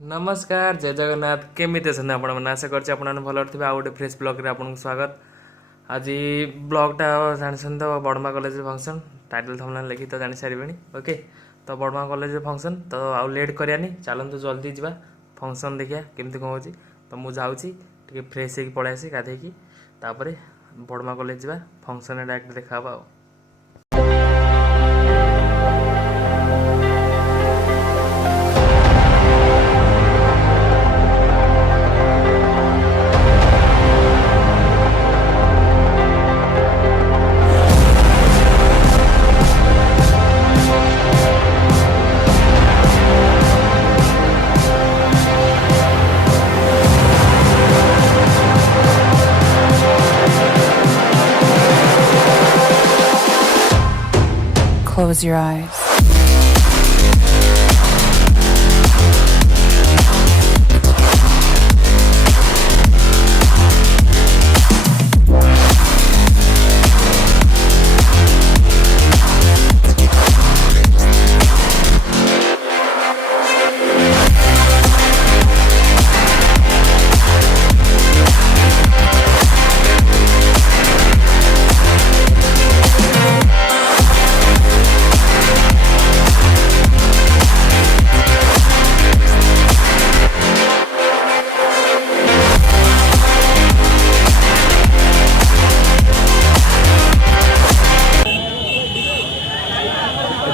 नमस्कार जय जगन्नाथ केमी अच्छा आपण आशा कर भल थे आउ गए फ्रेश ब्लॉग रे आपको स्वागत। आज ब्लॉगटा जानी तो बड़मा कॉलेज फंक्शन टाइटल थंबनेल लिखी तो जानी सारे ओके। तो बड़मा कॉलेज फंक्शन तो आउ लेट करानी चलतु जल्दी जावा फंक्शन देखिया केमती कौन हो। तो मुझे जाऊँगी फ्रेश होगी पलि आसी गाधेकी बड़मा कॉलेज जावा फंक्शन डायरेक्ट देखा आ। Close your eyes.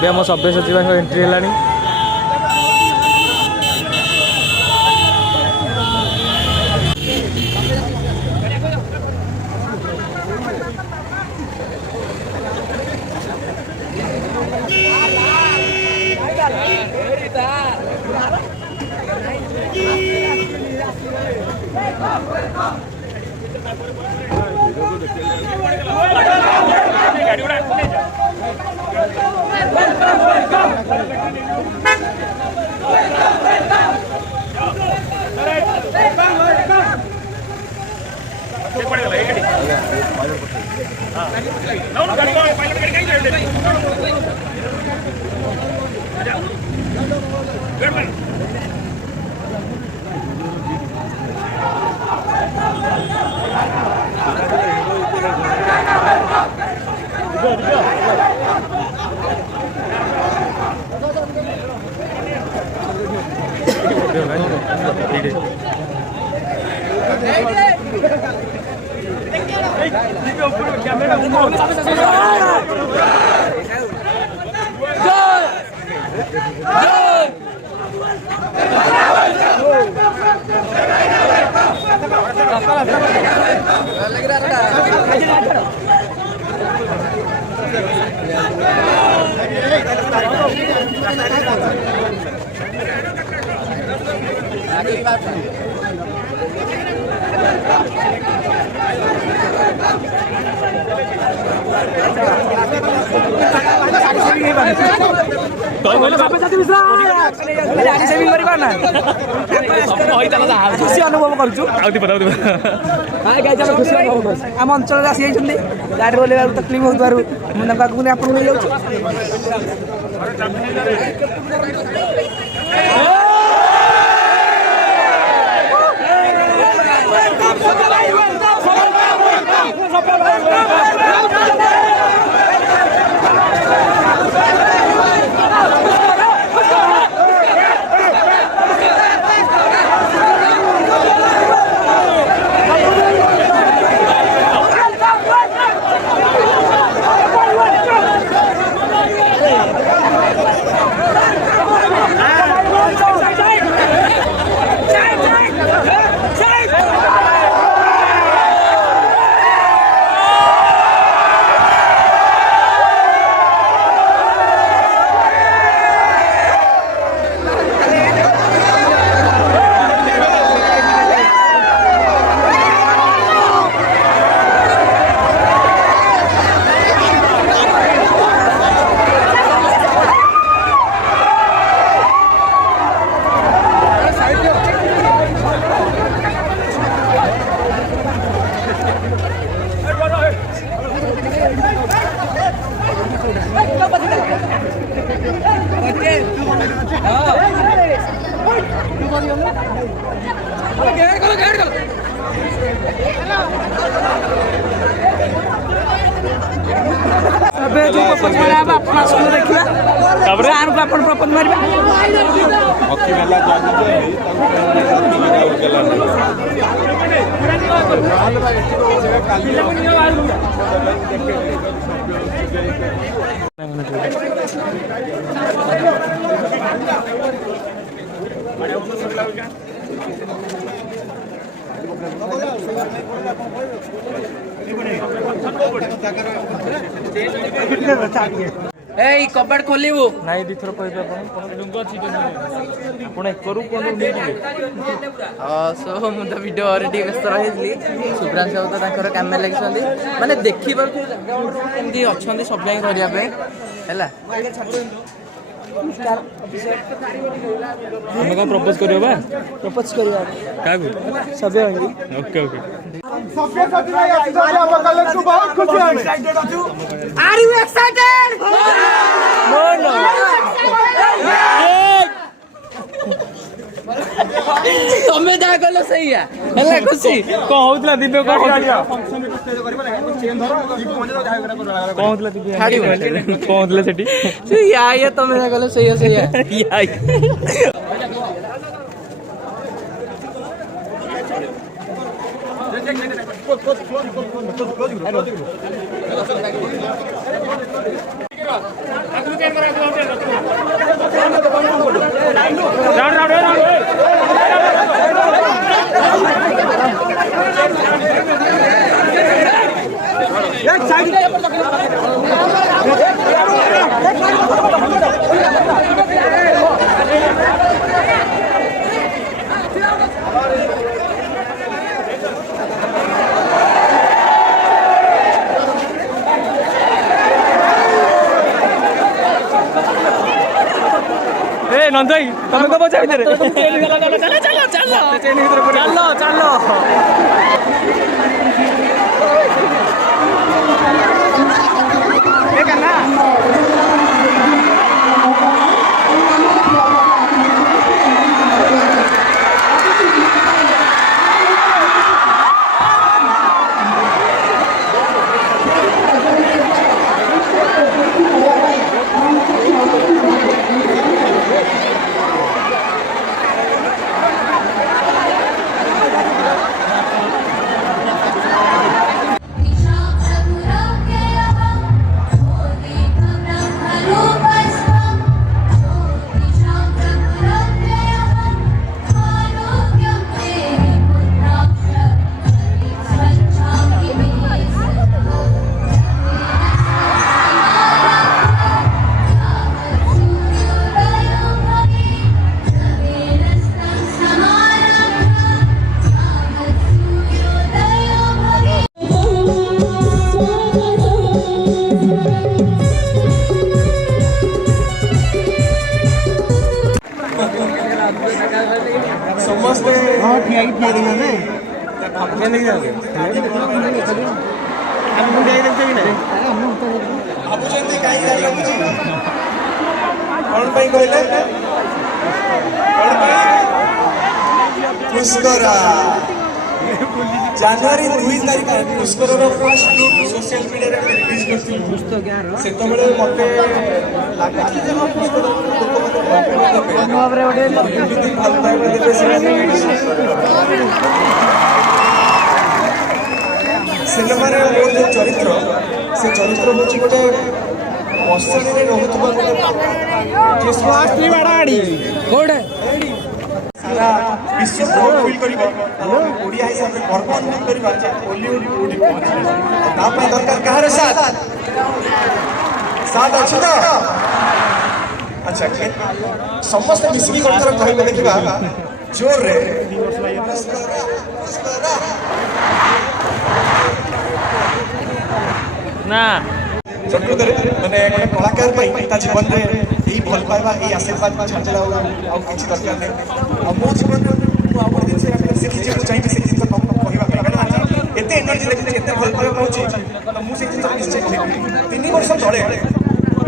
आम सभ्य सचिव एंट्री है खुशी अनुभव करूँ आम अंचल आसी गाड़ी बोल तकलीफ होता आप नहीं जाऊँ ଓପନ ମାରିବା। ହକି ମେଲା ଏଇ କବାଟ ଖୋଲିବୁ ନାଇଁ ଦିଥର କହିବେ ଆପଣ ଆପଣ ଏକରୁ କ'ଣ ନେଇଯିବେ ସୋ ମୁଁ ତ ଭିଡ଼ିଓ ଟିକେ ବ୍ୟସ୍ତ ରହିଥିଲି। ଶୁଭ୍ରାଂଶୁ ବାବୁ ତ ତାଙ୍କର କାମରେ ଲାଗିଛନ୍ତି, ମାନେ ଦେଖିପାରୁଥିବେ ଜାଗା କେମିତି ଅଛନ୍ତି ସପ୍ଲାଇ କରିବା ପାଇଁ ହେଲା। ଆମେ କ'ଣ ପ୍ରପୋଜ କରିବ ବା ପ୍ରପୋଜ କରିବା କାହାକୁ ସଭ୍ୟ okay okay Are you excited? No, no. ତମେ ଯାହା କଲ ସେଇଆ ହେଲା ଖୁସି। କ'ଣ ହଉଥିଲା ଦିବ୍ୟ କ'ଣ ହଉଥିଲା ଦିବ୍ୟ କ'ଣ ହଉଥିଲା ସେଠି ଇଏ ତମେ ଯାହା କଲ ସେଇଆ ସେଇଆ। ନନ୍ଦ ଭାଇ ତମେ ତ ବଚା ଭିତରେ ଚାଲ ସମସ୍ତେ ହଁ ଠିଆ ହେଇକି ଭାବୁଛନ୍ତି କାହିଁକି ଲାଗୁଛି କ'ଣ ପାଇଁ କହିଲେ ପୁଷ୍କରା ଜାନୁଆରୀ 2 ତାରିଖ ପୁଷ୍କରର ଫାର୍ଷ୍ଟ ଲୁକ୍ ସୋସିଆଲ ମିଡ଼ିଆରେ ରିଲିଜ୍ କରିଥିଲୁ। ସେତେବେଳେ ମୋତେ ଲାଗୁଛି ଯେ ପୁଷ୍କର ସିନେମାରେ ମୋର ଯେଉଁ ଚରିତ୍ର ସେ ଚରିତ୍ର ହେଉଛି ଗୋଟେ ମଶାଣିରେ ରହୁଥିବା ଗୋଟେ ସାରା ବିଶ୍ୱ ପ୍ରାଉଡ୍ ଫିଲ୍ କରିବ ଓଡ଼ିଆ ହିସାବରେ ଗର୍ବ ଅନୁଭବ କରିବା ଯେ ଓଲିଉଡ୍ କୋଉଠି ପହଞ୍ଚିଲେ। ତା ପାଇଁ ଦରକାର କାହାର ସାଥ ଅଛି ତ? ଆଚ୍ଛା ସମସ୍ତେ ମିଶିକି ଗୋଟେ ଥର କହିବେ ଦେଖିବା ଜୋରରେ ନା ପ୍ରକୃତରେ ମାନେ ଗୋଟେ କଳାକାର ପାଇଁ ତା ଜୀବନରେ ଏଇ ଭଲ ପାଇବା ଏଇ ଆଶୀର୍ବାଦ ଛାଡ଼ିଲା ଆଉ କିଛି ଦରକାର ନାହିଁ। ଆଉ ମୋ ଜୀବନରେ ମୁଁ ଆଉ ଗୋଟେ ଜିନିଷ ଶିଖିଛି, ମୁଁ ଚାହିଁବି ସେ ଜିନିଷ କହିବା ପାଇଁ କାରଣ ଆଜି ଏତେ ଏନର୍ଜି ଦେଖିଛି ଏତେ ଭଲ ପାଇବା ପାଉଛି ତ ମୁଁ ସେ ଜିନିଷ ନିଶ୍ଚୟ କହିବି। 3 ବର୍ଷ ତଳେ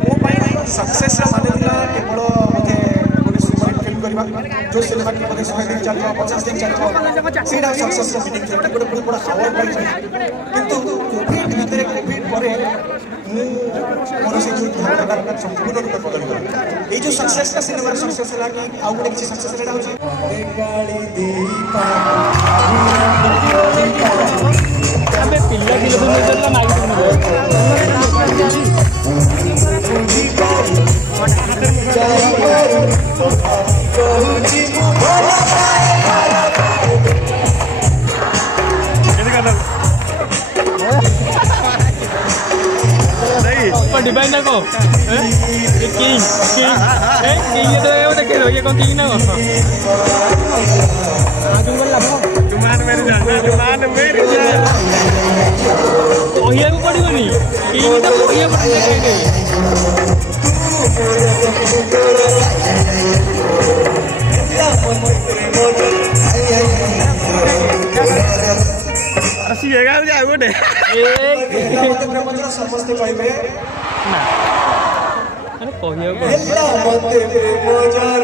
ମୋ ପାଇଁ ସକ୍ସେସ୍ର ମାନେ ଥିଲା କେବଳ ମୋତେ ଗୋଟେ ସୁପରହିଟ୍ ଫିଲ୍ମ କରିବା, ଯେଉଁ ସିନେମାଟି ମୋତେ 100 ଦିନ ଚାଲିବ 50 ଦିନ ଚାଲିବ, ସେଇଟା ସକ୍ସେସ୍ର ମିନିଂ ଥିଲା, ଗୋଟେ ବହୁତ ବଡ଼ ଆୱାର୍ଡ ପାଇଛି। କିନ୍ତୁ କୋଭିଡ୍ ଭିତରେ କୋଭିଡ୍ ପରେ ମୁଁ मोर से जो धारणा संपूर्ण रूप बदल ये जो सक्सेस का सिनेमा सक्सेस है कि आउ गोटे किसी सक्सेस रेडा होची गाड़ी देई पा अबे पिल्ला किलोमीटर का माइक डिवाइन ना को किंग किंग ये तो देखे लो ये कौन किंग ना को जुमान मेरी जान ओहिया को पड़ी बनी किंग तो ओहिया पड़ी देखे असी जगह जा गोटे समस्त कहबे ना अरे कहियो को हेला मते प्रेम जार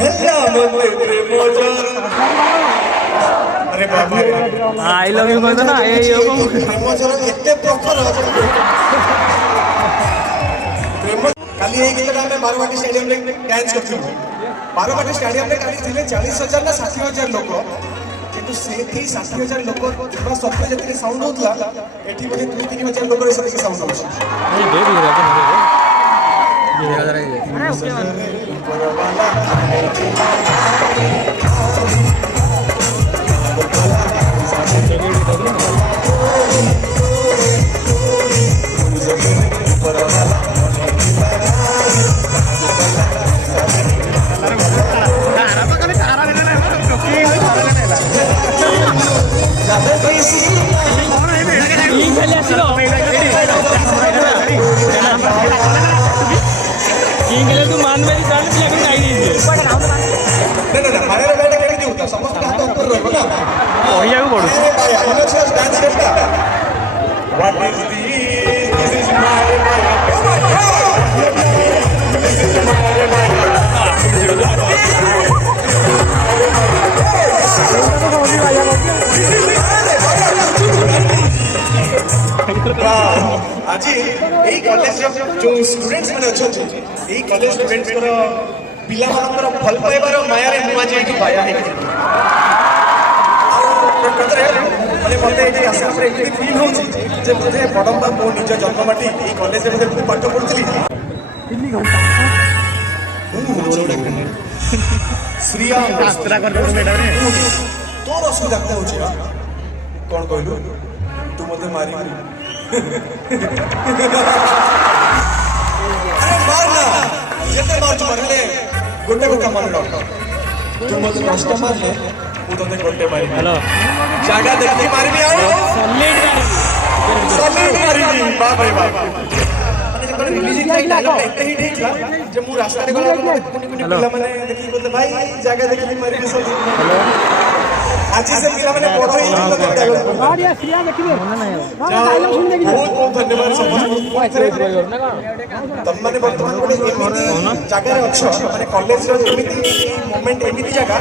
हेला मते प्रेम जार अरे बाबा आई लव यू कहतो ना ए यो को प्रेम जार एते प्रॉपर प्रेम काली ए गीतटा में बारवाटी स्टेडियम रे डांस करथिलु बारवाटी स्टेडियम रे काली थिले 40000 ना 60000 लोक किंतु सेठी 60000 लोक बा सत्य जति साउंड होतला एठी बोले 2-3 लोक रे सके साउंड होछ अरे दे दिए अरे तू मान मेरी जान भी लेकिन आई ना मारे रे बैठ के देउता समस्त हाथ ऊपर रहबो ना ओहिया को पड़ो अरे भाई हम लोग डांस करता what is this is my आज यही कॉलेज जो स्टूडेंट्स मैंने अच्छा यही कॉलेज स्टूडेंट्स पिला मानकर भल पाइबार माया रे मुआ जे की पाया है माने मते एठी आसा पर एठी फील हो जे मुझे बडम्बा मो निज जन्ममाटी एही कॉलेज रे मुझे पाठ पढुतली 3 घंटा श्रिया यात्रा कर मैडम रे तोर असुविधा को होची कोन कहलु तू मते मारी अरे मारना जते मार मारले गोटे गोटे मन तू मते नष्ट मारले तू तते गोटे मारी हेलो जागा देखि मारबी आओ सॉलिड मारबी बाप रे बाप माने जब रिलीज का डायलॉग एते ही ठीक था जे मु रास्ता रे गला कुनी पिला माने देखि बोलते भाई जागा देखि मारबी सब हेलो आज से पिला माने पढो ही डायलॉग गाड़िया श्रिया देखिबे डायलॉग सुन देखि बहुत बहुत धन्यवाद समस्त तम माने वर्तमान गोटे एमिति जागा रे अछ माने कॉलेज रो एमिति मोमेंट एमिति जागा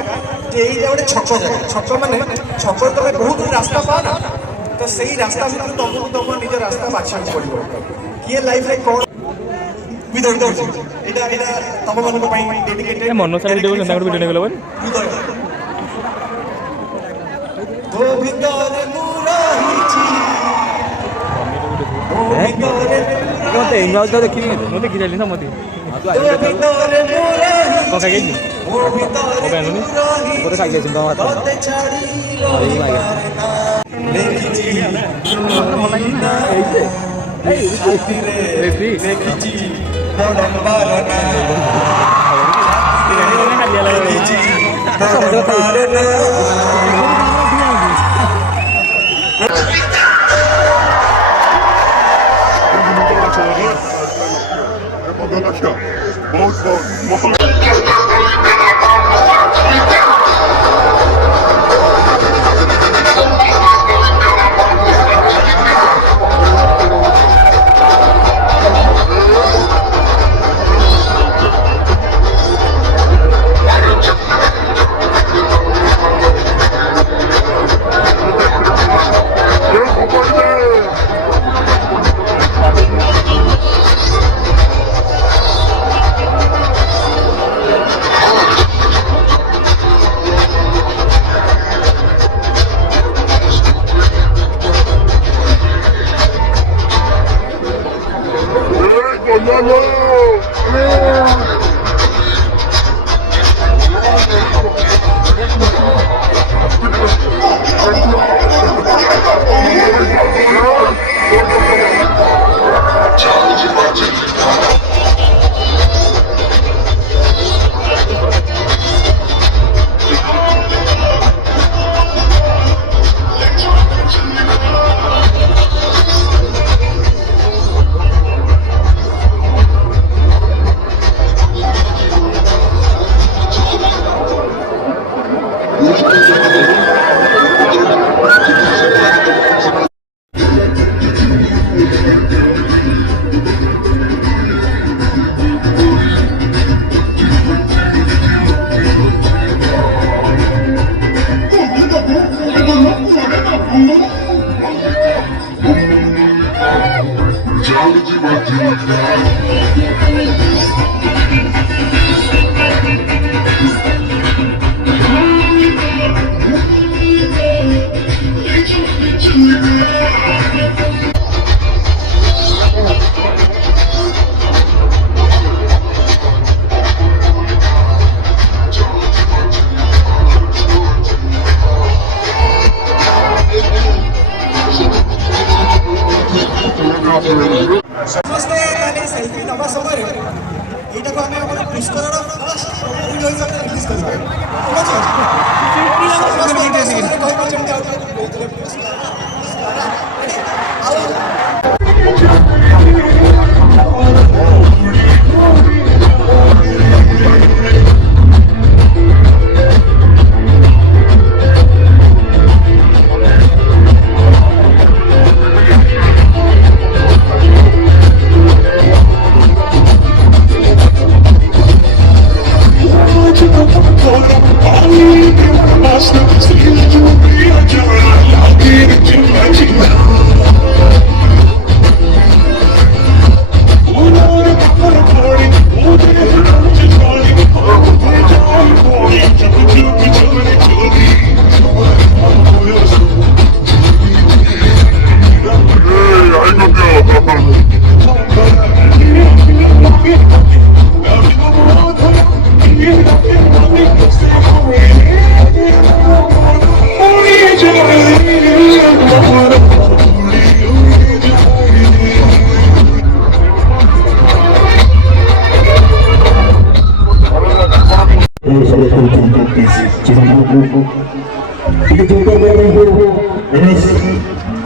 जे एई गोटे छक जागा छक माने छक तमे बहुत रास्ता पा ना तो सही रास्ता से तुमको तुम निज रास्ता बाछा पड़ो किए लाइफ रे कोन विदाउट एटा एटा तम मन को पई डेडिकेटेड मनोसार वीडियो को संग वीडियो नेगलो तो भीतर मुराहिची ओ भीतर मते इमेज तो देखि मते देखि जाली ना मते तो भीतर मुराहिची को खाई ओ भीतर मुराहिची को खाई गेसिम बात तते छाड़ी लेखिची एई लेखिची बडम्बार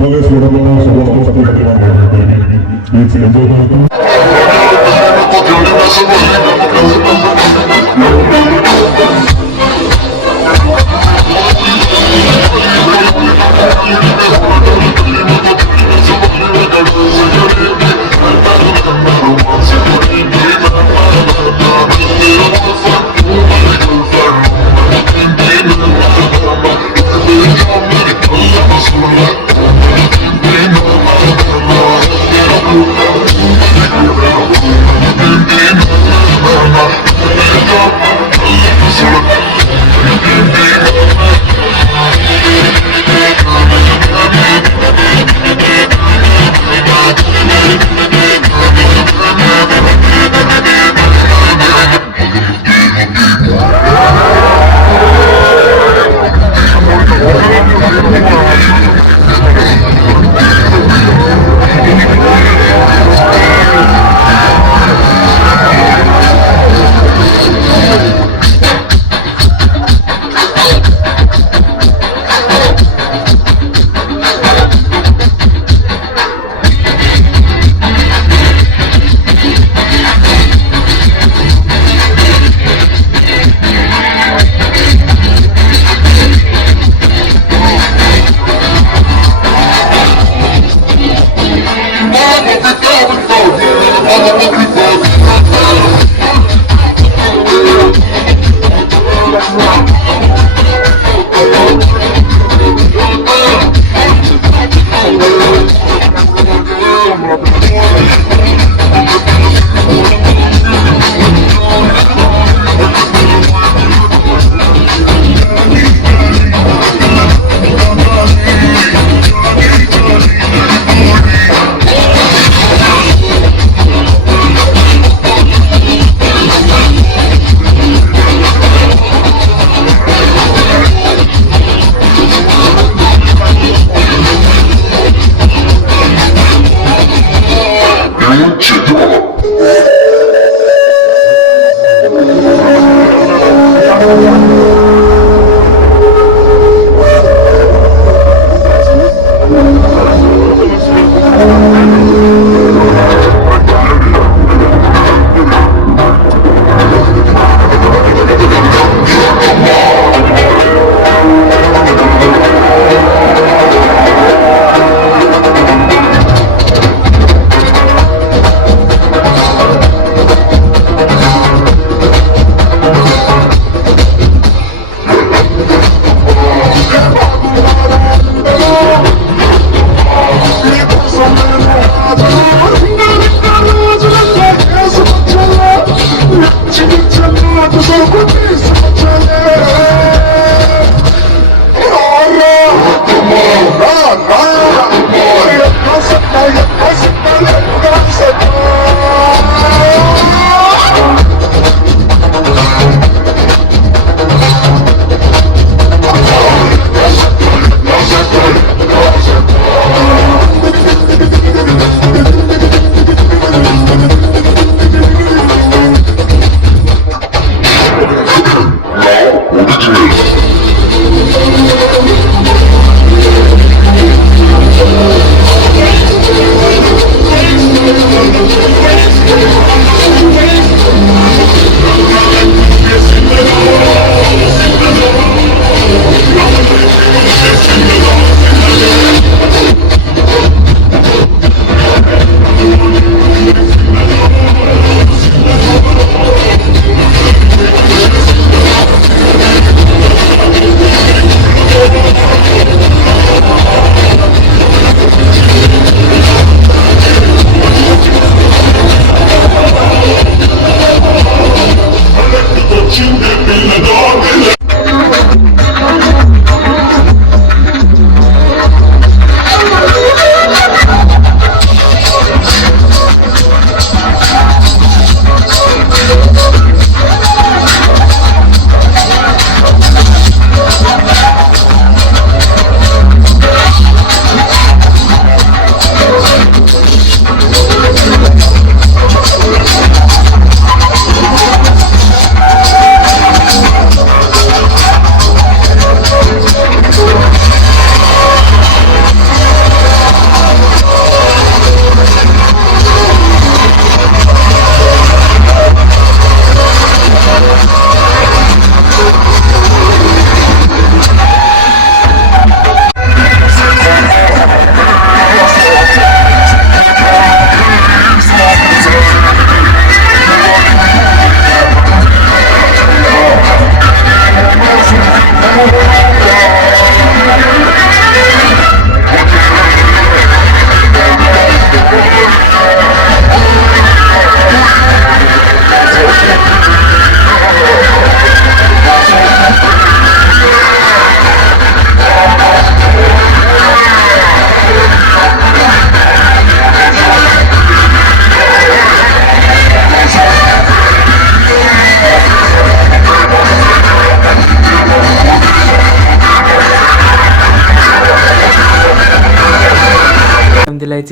College Badamba sebuah satu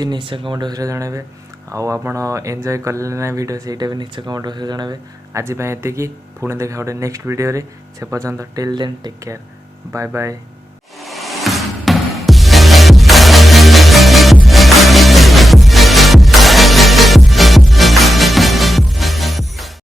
ହେଇଛି ନିଶ୍ଚୟ କମେଣ୍ଟ ବକ୍ସରେ ଜଣାଇବେ। ଆଉ ଆପଣ ଏନ୍ଜୟ କଲେ ନା ଭିଡ଼ିଓ ସେଇଟା ବି ନିଶ୍ଚୟ କମେଣ୍ଟ ବକ୍ସରେ ଜଣାଇବେ। ଆଜି ପାଇଁ ଏତିକି, ପୁଣି ଦେଖା ଗୋଟେ ନେକ୍ସଟ ଭିଡ଼ିଓରେ। ସେ ପର୍ଯ୍ୟନ୍ତ till then take care, bye bye.